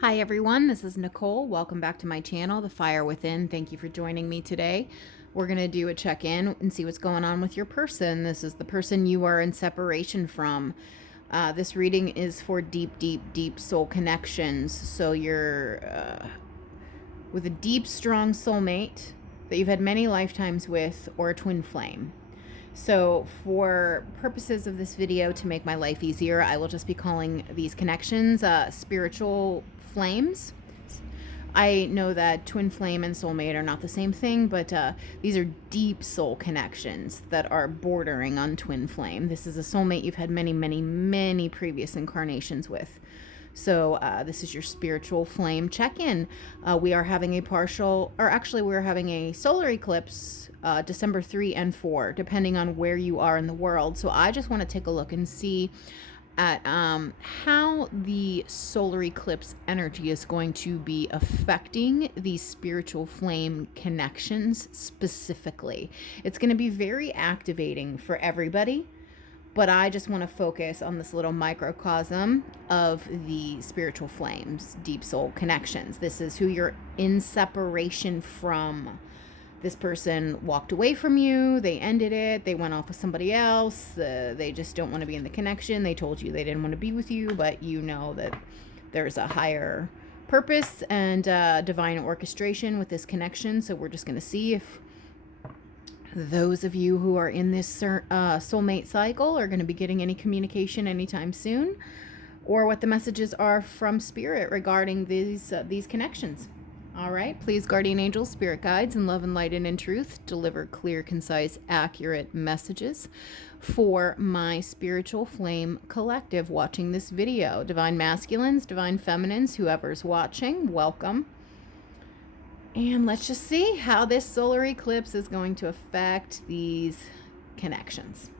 Hi everyone, this is Nicole. Welcome back to my channel, The Fire Within. Thank you for joining me today. We're going to do a check-in and see what's going on with your person. This is the person you are in separation from. This reading is for deep, deep, deep soul connections. So you're with a deep, strong soulmate that you've had many lifetimes with, or a twin flame. So for purposes of this video, to make my life easier, I will just be calling these connections spiritual flames. I know that twin flame and soulmate are not the same thing, but these are deep soul connections that are bordering on twin flame. This is a soulmate you've had many, many, many previous incarnations with. So this is your spiritual flame check-in. We are having a partial, or actually we're having a solar eclipse December 3 and 4, depending on where you are in the world. So I just want to take a look and see at how the solar eclipse energy is going to be affecting these spiritual flame connections specifically. It's going to be very activating for everybody, but I just want to focus on this little microcosm of the spiritual flames, deep soul connections. This is who you're in separation from. This person walked away from you, they ended it, they went off with somebody else, they just don't want to be in the connection. They told you they didn't want to be with you, but you know that there's a higher purpose and divine orchestration with this connection. So we're just going to see if those of you who are in this soulmate cycle are going to be getting any communication anytime soon, or what the messages are from spirit regarding these connections. All right, please, guardian angels, spirit guides, and love and light and in truth, deliver clear, concise, accurate messages for my spiritual flame collective watching this video. Divine masculines, divine feminines, whoever's watching, welcome. And let's just see how this solar eclipse is going to affect these connections.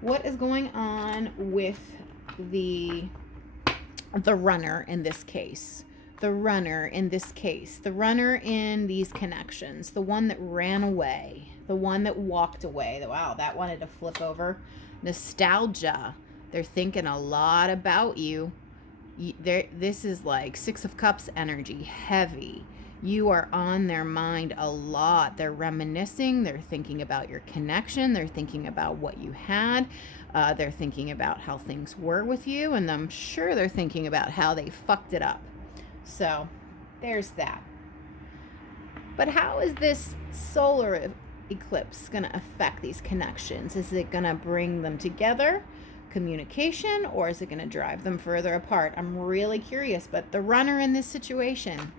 What is going on with the runner in this case? The runner in this case, the runner in these connections, the one that ran away, the one that walked away. Wow, that wanted to flip over. Nostalgia. They're thinking a lot about you. This is like Six of Cups energy, heavy. You are on their mind a lot. They're reminiscing. They're thinking about your connection. They're thinking about what you had. They're thinking about how things were with you. And I'm sure they're thinking about how they fucked it up. So there's that. But how is this solar eclipse going to affect these connections? Is it going to bring them together, communication, or is it going to drive them further apart? I'm really curious. But the runner in this situation,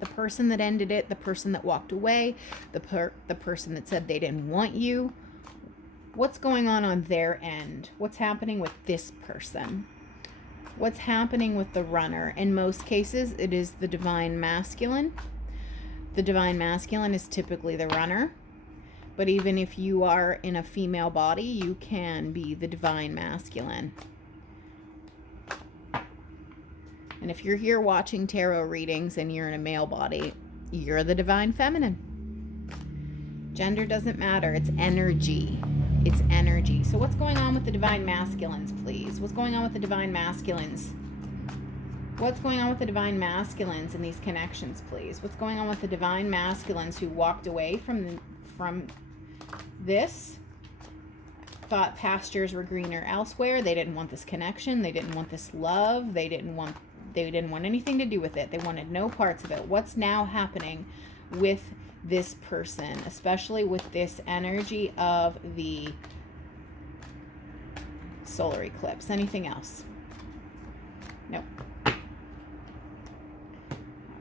the person that ended it, the person that walked away, the person that said they didn't want you, what's going on their end? What's happening with this person? What's happening with the runner? In most cases, it is the divine masculine. The divine masculine is typically the runner. But even if you are in a female body, you can be the divine masculine. And if you're here watching tarot readings and you're in a male body, you're the divine feminine. Gender doesn't matter. It's energy. It's energy. So what's going on with the divine masculines, please? What's going on with the divine masculines? What's going on with the divine masculines in these connections, please? What's going on with the divine masculines who walked away from this? Thought pastures were greener elsewhere. They didn't want this connection. They didn't want this love. They didn't want anything to do with it. They wanted no parts of it. What's now happening with this person, especially with this energy of the solar eclipse? Anything else? Nope. All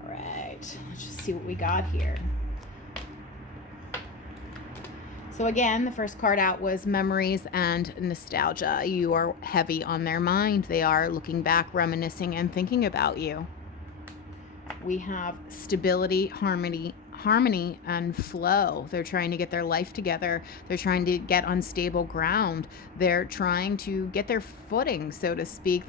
right, let's just see what we got here. So again, the first card out was memories and nostalgia. You are heavy on their mind. They are looking back, reminiscing, and thinking about you. We have stability, harmony, and flow. They're trying to get their life together. They're trying to get on stable ground. They're trying to get their footing, so to speak.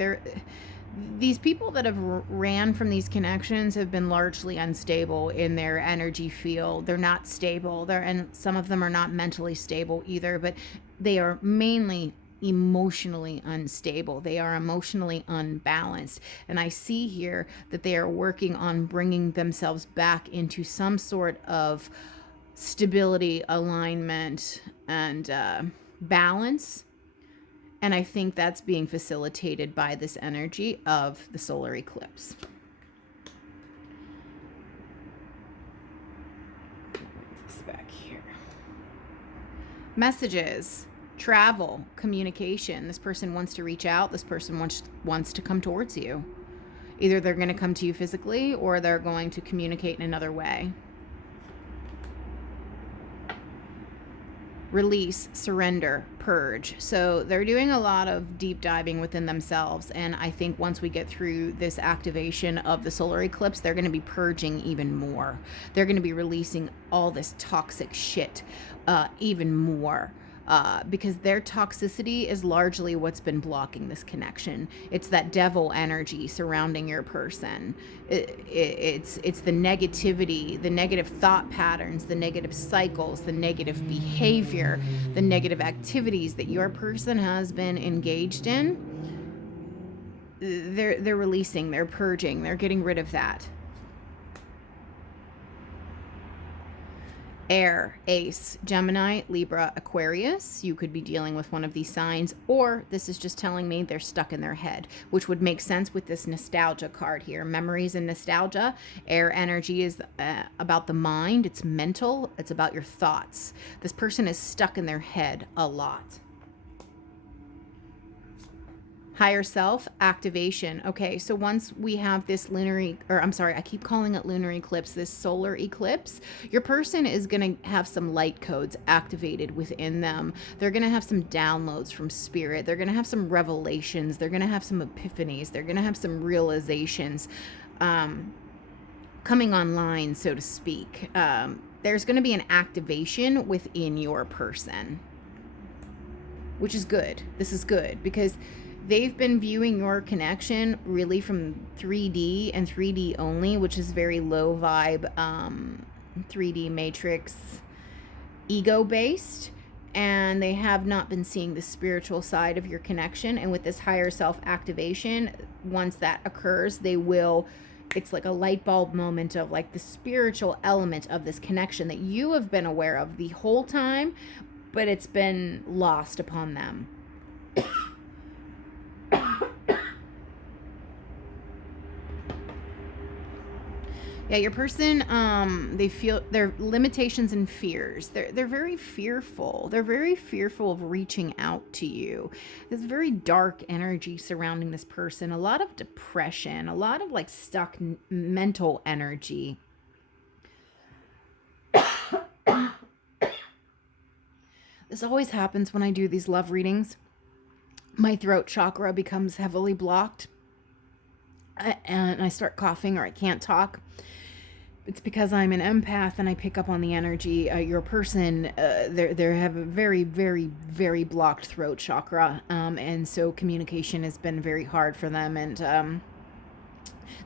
These people that have ran from these connections have been largely unstable in their energy field. They're not stable. And some of them are not mentally stable either, but they are mainly emotionally unstable. They are emotionally unbalanced. And I see here that they are working on bringing themselves back into some sort of stability, alignment, and balance. And I think that's being facilitated by this energy of the solar eclipse. This back here. Messages, travel, communication. This person wants to reach out. This person wants to come towards you. Either they're going to come to you physically or they're going to communicate in another way. Release, surrender, purge. So they're doing a lot of deep diving within themselves. And I think once we get through this activation of the solar eclipse, they're going to be purging even more. They're going to be releasing all this toxic shit even more. Because their toxicity is largely what's been blocking this connection. It's that devil energy surrounding your person. It's the negativity, the negative thought patterns, the negative cycles, the negative behavior, the negative activities that your person has been engaged in. They're releasing, they're purging, they're getting rid of that. Air, Ace, Gemini, Libra, Aquarius. You could be dealing with one of these signs, or this is just telling me they're stuck in their head, which would make sense with this nostalgia card here. Memories and nostalgia. Air energy is about the mind. It's mental. It's about your thoughts. This person is stuck in their head a lot. Higher self, activation. Okay, so once we have this I keep calling it lunar eclipse, this solar eclipse, your person is going to have some light codes activated within them. They're going to have some downloads from spirit. They're going to have some revelations. They're going to have some epiphanies. They're going to have some realizations coming online, so to speak. There's going to be an activation within your person, which is good. This is good because they've been viewing your connection really from 3D and 3D only, which is very low vibe, 3D matrix, ego based. And they have not been seeing the spiritual side of your connection. And with this higher self activation, once that occurs, it's like a light bulb moment of like the spiritual element of this connection that you have been aware of the whole time, but it's been lost upon them. Yeah, your person, they feel their limitations and fears. They're very fearful. They're very fearful of reaching out to you. There's very dark energy surrounding this person. A lot of depression, a lot of like stuck mental energy. This always happens when I do these love readings. My throat chakra becomes heavily blocked and I start coughing or I can't talk. It's because I'm an empath and I pick up on the energy. Your person, they have a very, very, very blocked throat chakra. And so communication has been very hard for them. And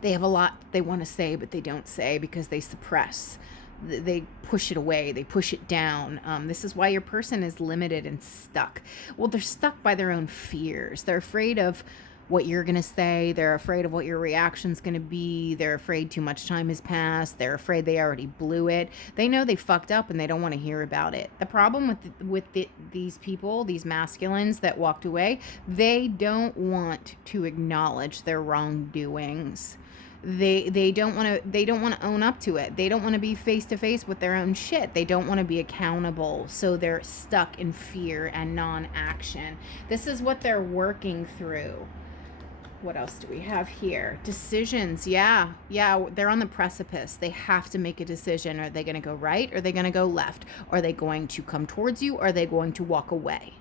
they have a lot they want to say, but they don't say because they suppress. They push it away. They push it down. This is why your person is limited and stuck. Well, they're stuck by their own fears. They're afraid of what you're going to say. They're afraid of what your reaction's going to be. They're afraid too much time has passed. They're afraid they already blew it. They know they fucked up and they don't want to hear about it. The problem with these people, these masculines that walked away, they don't want to acknowledge their wrongdoings. They don't want to own up to it. They don't want to be face to face with their own shit. They don't want to be accountable. So they're stuck in fear and non-action. This is what they're working through. What else do we have here? Decisions. Yeah, they're on the precipice. They have to make a decision. Are they going to go right? Or are they going to go left? Are they going to come towards you? Or are they going to walk away?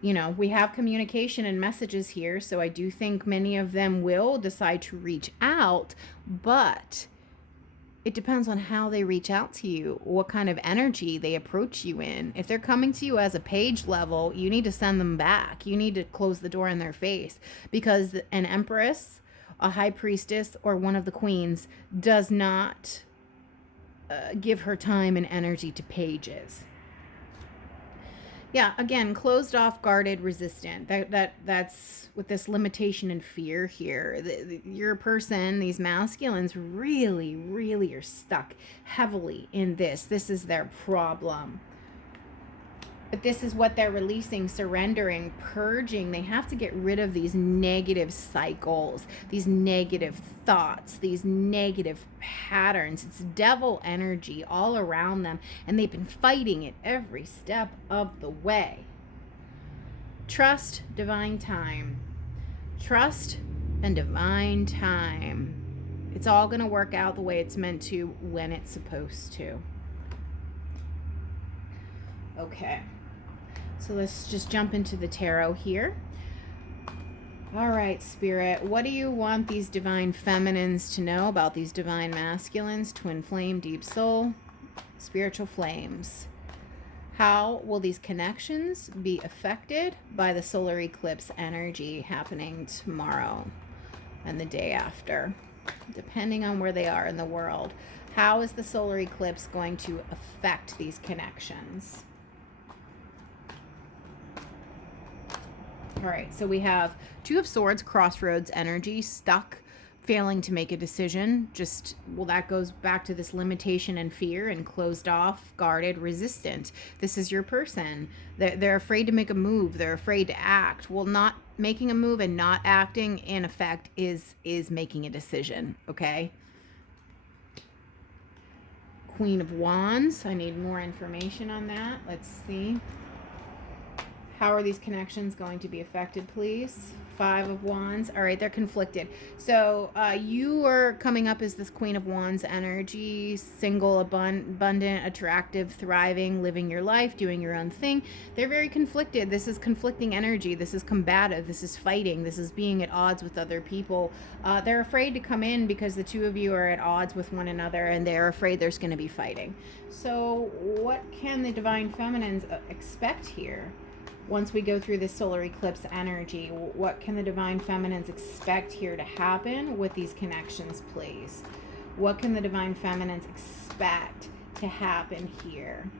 You know, we have communication and messages here, so I do think many of them will decide to reach out, but it depends on how they reach out to you, what kind of energy they approach you in. If they're coming to you as a page level, you need to send them back. You need to close the door in their face, because an empress, a high priestess, or one of the queens does not give her time and energy to pages. Yeah, again, closed off, guarded, resistant. That's with this limitation and fear here. Your person, these masculines, really are stuck heavily in this. This is their problem. But this is what they're releasing, surrendering, purging. They have to get rid of these negative cycles, these negative thoughts, these negative patterns. It's devil energy all around them, and they've been fighting it every step of the way. Trust divine time. Trust and divine time. It's all going to work out the way it's meant to when it's supposed to. Okay. So let's just jump into the tarot here. All right, Spirit, what do you want these divine feminines to know about these divine masculines, twin flame, deep soul, spiritual flames? How will these connections be affected by the solar eclipse energy happening tomorrow and the day after, depending on where they are in the world? How is the solar eclipse going to affect these connections? All right, so we have Two of Swords, crossroads energy, stuck, failing to make a decision. Just, well, that goes back to this limitation and fear and closed off, guarded, resistant. This is your person. They're afraid to make a move. They're afraid to act. Well, not making a move and not acting, in effect, is making a decision, okay? Queen of Wands. I need more information on that. Let's see. How are these connections going to be affected, please? Five of Wands. All right, they're conflicted. So you are coming up as this Queen of Wands energy, single, abundant, attractive, thriving, living your life, doing your own thing. They're very conflicted. This is conflicting energy. This is combative. This is fighting. This is being at odds with other people. They're afraid to come in because the two of you are at odds with one another, and they're afraid there's going to be fighting. So what can the divine feminines expect here? Once we go through this solar eclipse energy, what can the divine feminines expect here to happen with these connections, please? What can the divine feminines expect to happen here?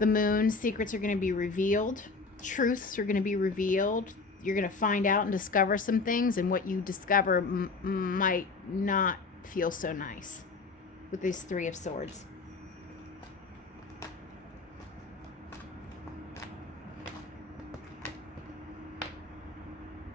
The moon, secrets are going to be revealed. Truths are going to be revealed. You're going to find out and discover some things, and what you discover might not feel so nice with these Three of Swords.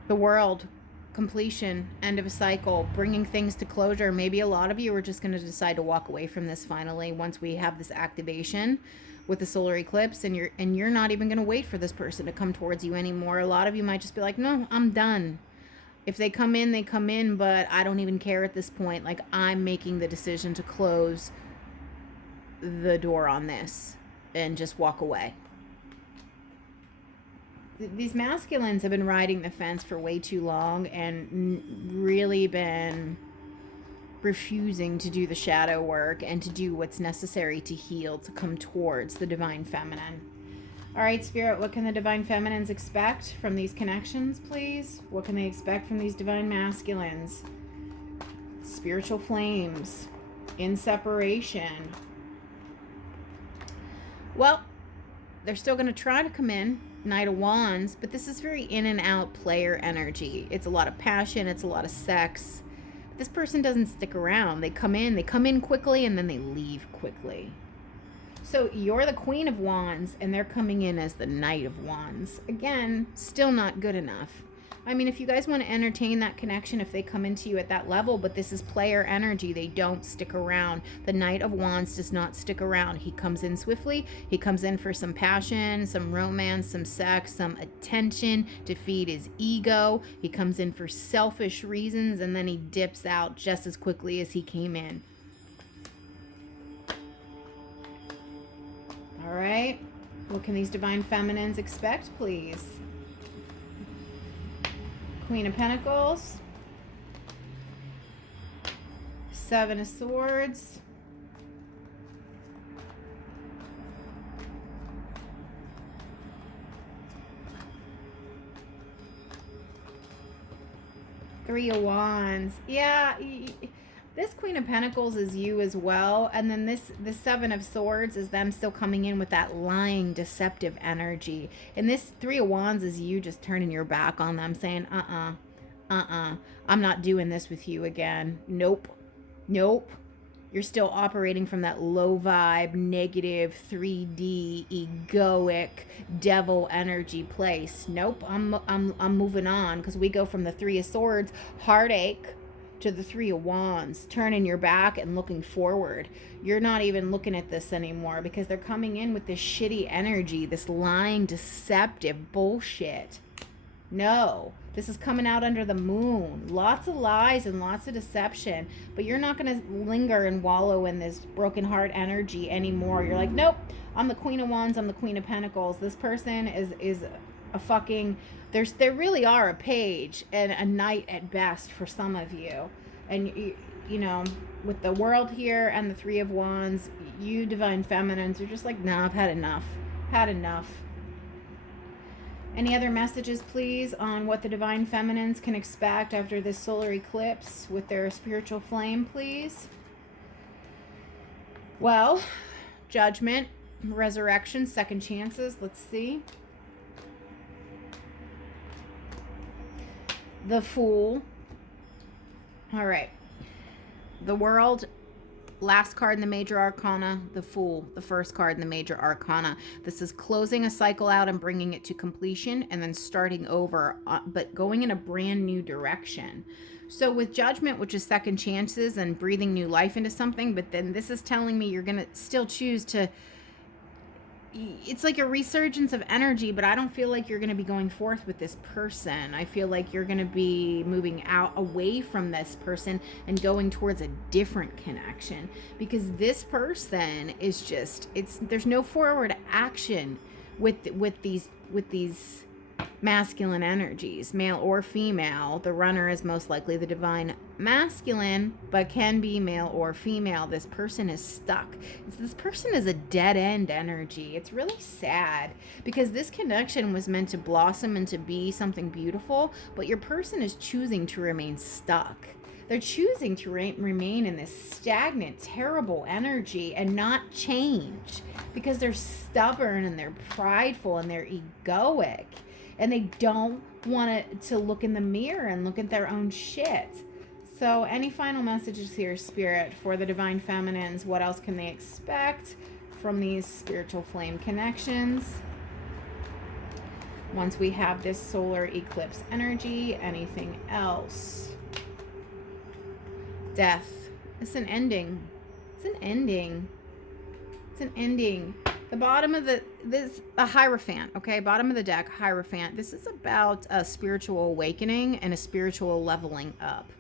The World, completion, end of a cycle, bringing things to closure. Maybe a lot of you are just going to decide to walk away from this finally once we have this activation with the solar eclipse, and you're not even going to wait for this person to come towards you anymore. A lot of you might just be like, no, I'm done. If they come in, they come in, but I don't even care at this point. Like, I'm making the decision to close the door on this and just walk away. These masculines have been riding the fence for way too long and really been refusing to do the shadow work and to do what's necessary to heal, to come towards the divine feminine. All right, Spirit, what can the divine feminines expect from these connections, please? What can they expect from these divine masculines? Spiritual flames, in separation. Well, they're still going to try to come in. Knight of Wands, but this is very in and out player energy. It's a lot of passion, it's a lot of sex. But this person doesn't stick around. They come in quickly, and then they leave quickly. So you're the Queen of Wands, and they're coming in as the Knight of Wands. Again, still not good enough. I mean, if you guys want to entertain that connection, if they come into you at that level, but this is player energy, they don't stick around. The Knight of Wands does not stick around. He comes in swiftly. He comes in for some passion, some romance, some sex, some attention to feed his ego. He comes in for selfish reasons, and then he dips out just as quickly as he came in. All right. What can these divine feminines expect, please? Queen of Pentacles, Seven of Swords, Three of Wands. Yeah, This Queen of Pentacles is you as well. And then this Seven of Swords is them still coming in with that lying, deceptive energy. And this Three of Wands is you just turning your back on them, saying, I'm not doing this with you again. Nope. Nope. You're still operating from that low vibe, negative, 3D, egoic, devil energy place. Nope, I'm moving on, because we go from the Three of Swords, heartache, to the Three of Wands, turning your back and looking forward. You're not even looking at this anymore, because they're coming in with this shitty energy, this lying, deceptive bullshit. No, this is coming out under the moon. Lots of lies and lots of deception. But you're not going to linger and wallow in this broken heart energy anymore. You're like, nope, I'm the Queen of Wands. I'm the Queen of Pentacles. This person is a fucking... There really are a page and a knight at best for some of you. And, you know, with the World here and the Three of Wands, you Divine Feminines are just like, nah, I've had enough. Had enough. Any other messages, please, on what the Divine Feminines can expect after this solar eclipse with their spiritual flame, please? Well, Judgment, Resurrection, Second Chances. Let's see. The Fool. All right. The World. Last card in the Major Arcana, the Fool, the first card in the Major Arcana. This is closing a cycle out and bringing it to completion, and then starting over, but going in a brand new direction. So with Judgment, which is second chances and breathing new life into something, but then this is telling me you're going to still choose to... It's like a resurgence of energy, but I don't feel like you're going to be going forth with this person. I feel like you're going to be moving out away from this person and going towards a different connection, because this person is just, there's no forward action with these masculine energies, male or female. The runner is most likely the divine masculine, but can be male or female. This person is stuck. This person is a dead end energy. It's really sad, because this connection was meant to blossom and to be something beautiful, but your person is choosing to remain stuck. They're choosing to remain in this stagnant, terrible energy and not change, because they're stubborn and they're prideful and they're egoic. And they don't want to look in the mirror and look at their own shit. So any final messages here, Spirit, for the Divine Feminines? What else can they expect from these spiritual flame connections? Once we have this solar eclipse energy, anything else? Death. It's an ending. It's an ending. It's an ending. The bottom of a Hierophant, okay? Bottom of the deck, Hierophant. This is about a spiritual awakening and a spiritual leveling up.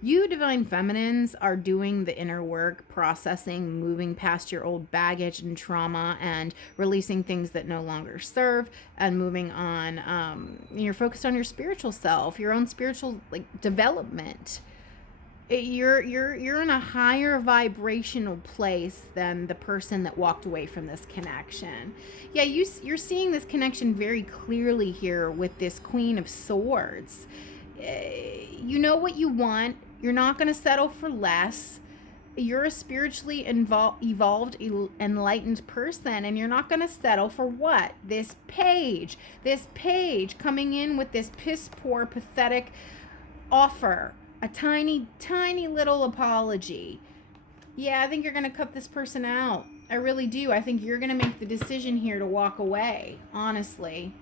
You Divine Feminines are doing the inner work, processing, moving past your old baggage and trauma, and releasing things that no longer serve, and moving on. You're focused on your spiritual self, your own spiritual development. You're in a higher vibrational place than the person that walked away from this connection. Yeah, you're seeing this connection very clearly here with this Queen of Swords. You know what you want. You're not going to settle for less. You're a spiritually evolved, enlightened person, and you're not going to settle for what? This page coming in with this piss poor, pathetic offer. A tiny, tiny little apology. Yeah, I think you're going to cut this person out. I really do. I think you're going to make the decision here to walk away, honestly.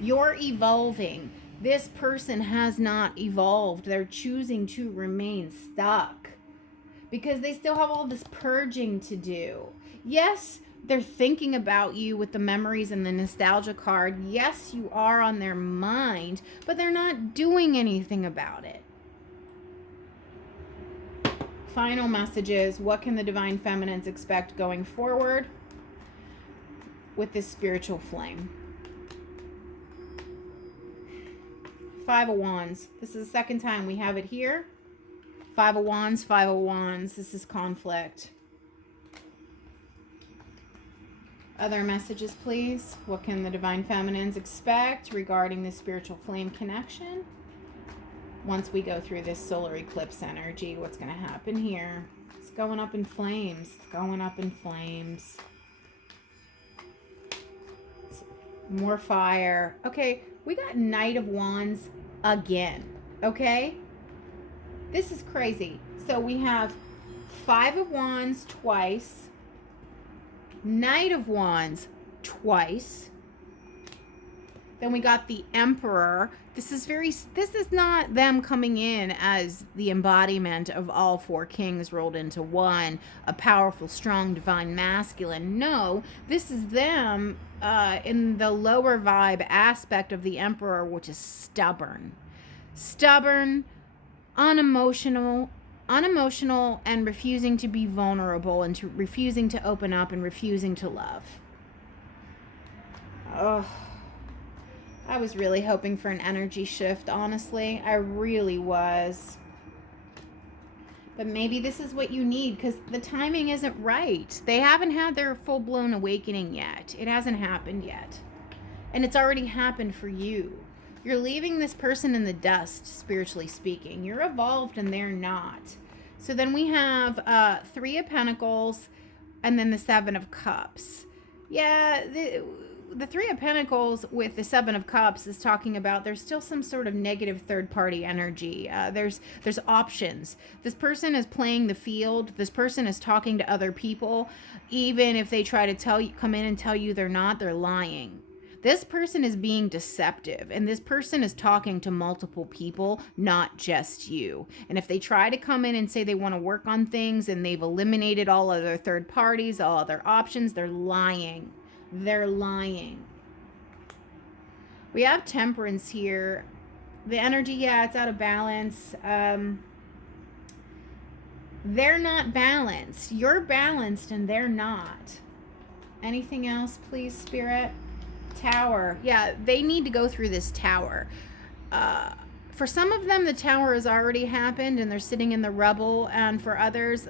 You're evolving. This person has not evolved. They're choosing to remain stuck because they still have all this purging to do. Yes, they're thinking about you with the memories and the nostalgia card. Yes, you are on their mind, but they're not doing anything about it. Final messages. What can the Divine Feminines expect going forward with this spiritual flame? Five of Wands. This is the second time we have it here. Five of Wands, Five of Wands. This is conflict. Other messages, please. What can the Divine Feminines expect regarding the spiritual flame connection? once we go through this solar eclipse energy, what's going to happen here? It's going up in flames. It's going up in flames. More fire. Okay, we got Knight of Wands again. Okay? This is crazy. So we have Five of Wands twice. Knight of Wands twice. Then we got the Emperor. This is not them coming in as the embodiment of all four kings rolled into one, a powerful, strong, divine masculine. No, this is them in the lower vibe aspect of the Emperor, which is stubborn. Stubborn, unemotional, and refusing to be vulnerable, and refusing to open up, and refusing to love. Oh, I was really hoping for an energy shift, honestly. I really was. But maybe this is what you need, because the timing isn't right. They haven't had their full-blown awakening yet. It hasn't happened yet. And it's already happened for you. You're leaving this person in the dust, spiritually speaking. You're evolved and they're not. So then we have Three of Pentacles and then the Seven of Cups. Yeah, the Three of Pentacles with the Seven of Cups is talking about there's still some sort of negative third-party energy. There's options. This person is playing the field. This person is talking to other people. Even if they try to come in and tell you they're not, they're lying. This person is being deceptive, and this person is talking to multiple people, not just you. And if they try to come in and say they want to work on things and they've eliminated all other third parties, all other options, they're lying. They're lying. We have Temperance here. The energy, yeah, it's out of balance. They're not balanced. You're balanced and they're not. Anything else, please, Spirit? Tower. Yeah, they need to go through this tower. For some of them, the tower has already happened and they're sitting in the rubble. And for others,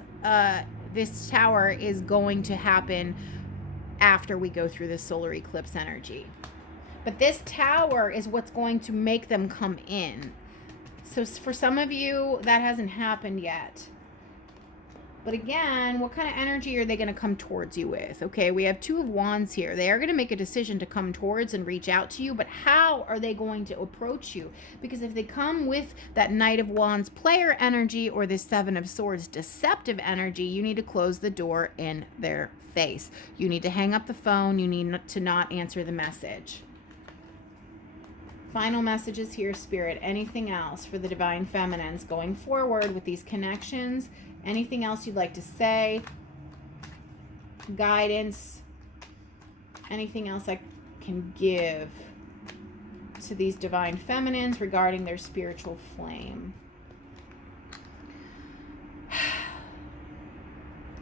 this tower is going to happen after we go through this solar eclipse energy. But this tower is what's going to make them come in. So for some of you, that hasn't happened yet. But again, what kind of energy are they going to come towards you with? Okay, we have Two of Wands here. They are going to make a decision to come towards and reach out to you, but how are they going to approach you? Because if they come with that Knight of Wands player energy or this Seven of Swords deceptive energy, you need to close the door in their face. You need to hang up the phone. You need to not answer the message. Final messages here, Spirit. Anything else for the Divine Feminines going forward with these connections? Anything else you'd like to say? Guidance? Anything else I can give to these Divine Feminines regarding their spiritual flame?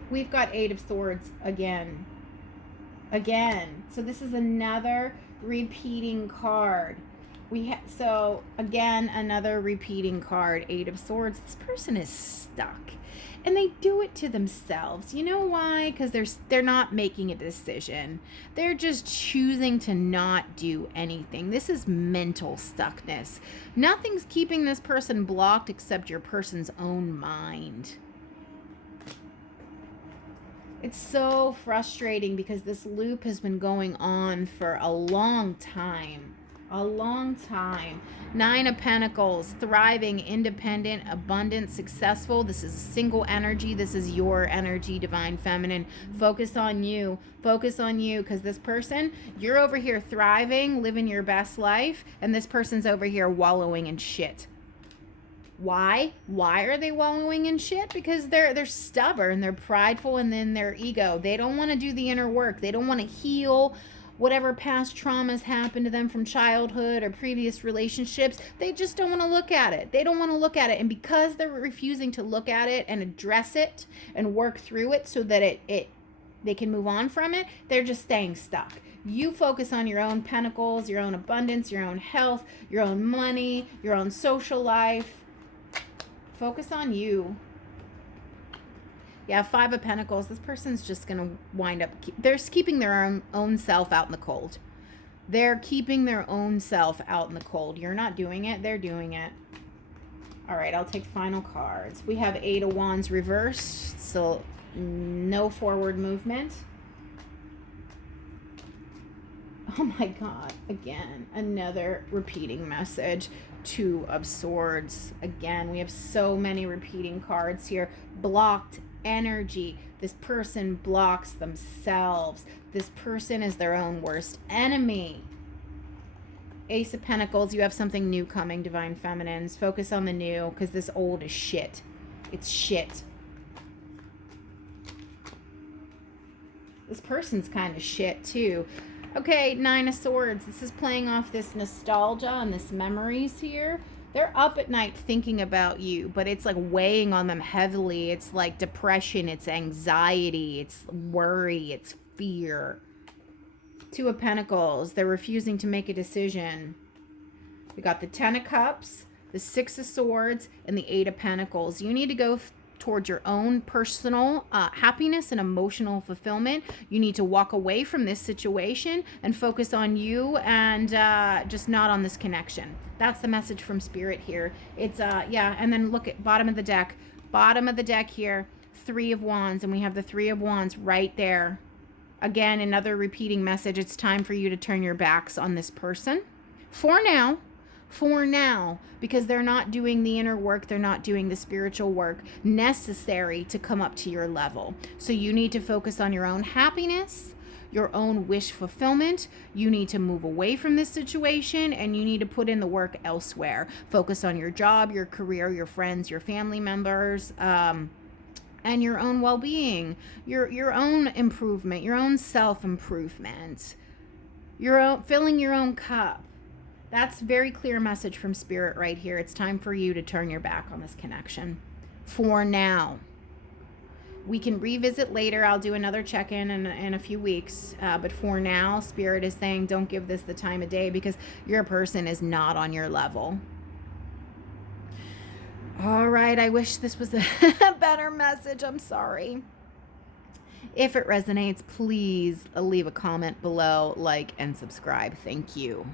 We've got Eight of Swords again. So this is another repeating card. So again, another repeating card. Eight of Swords. This person is stuck. And they do it to themselves. You know why? Because they're not making a decision. They're just choosing to not do anything. This is mental stuckness. Nothing's keeping this person blocked except your person's own mind. It's so frustrating because this loop has been going on for a long time. A long time. Nine of Pentacles, thriving, independent, abundant, successful. This is a single energy. This is your energy, Divine Feminine. Focus on you. Focus on you, because this person, you're over here thriving, living your best life, and this person's over here wallowing in shit. Why? Why are they wallowing in shit? Because they're stubborn, they're prideful, and then their ego. They don't want to do the inner work. They don't want to heal whatever past traumas happened to them from childhood or previous relationships. They just don't want to look at it. They don't want to look at it. And because they're refusing to look at it and address it and work through it so that they can move on from it, they're just staying stuck. You focus on your own pentacles, your own abundance, your own health, your own money, your own social life. Focus on you. Yeah, Five of Pentacles. This person's just going to wind up... They're keeping their own self out in the cold. They're keeping their own self out in the cold. You're not doing it. They're doing it. All right, I'll take final cards. We have Eight of Wands reversed, so no forward movement. Oh my God, again, another repeating message. Two of Swords. Again, we have so many repeating cards here. Blocked energy. This person blocks themselves. This person is their own worst enemy. Ace of Pentacles, you have something new coming, Divine Feminines. Focus on the new, because this old is shit. It's shit. This person's kind of shit, too. Okay, Nine of Swords. This is playing off this nostalgia and this memories here. They're up at night thinking about you, but it's like weighing on them heavily. It's like depression, it's anxiety, it's worry, it's fear. Two of Pentacles. They're refusing to make a decision. We got the Ten of Cups, the Six of Swords, and the Eight of Pentacles. You need to go towards your own personal happiness and emotional fulfillment. You need to walk away from this situation and focus on you and just not on this connection. That's the message from Spirit here. It's, yeah, and then look at bottom of the deck. Bottom of the deck here, Three of Wands, and we have the Three of Wands right there. Again, another repeating message. It's time for you to turn your backs on this person. For now, because they're not doing the inner work, they're not doing the spiritual work necessary to come up to your level. So you need to focus on your own happiness, your own wish fulfillment. You need to move away from this situation and you need to put in the work elsewhere. Focus on your job, your career, your friends, your family members, and your own well-being, your own improvement, your own self-improvement, your own filling your own cup. That's very clear message from Spirit right here. It's time for you to turn your back on this connection. For now. We can revisit later. I'll do another check-in in a few weeks. But for now, Spirit is saying don't give this the time of day because your person is not on your level. All right, I wish this was a better message. I'm sorry. If it resonates, please leave a comment below, like, and subscribe. Thank you.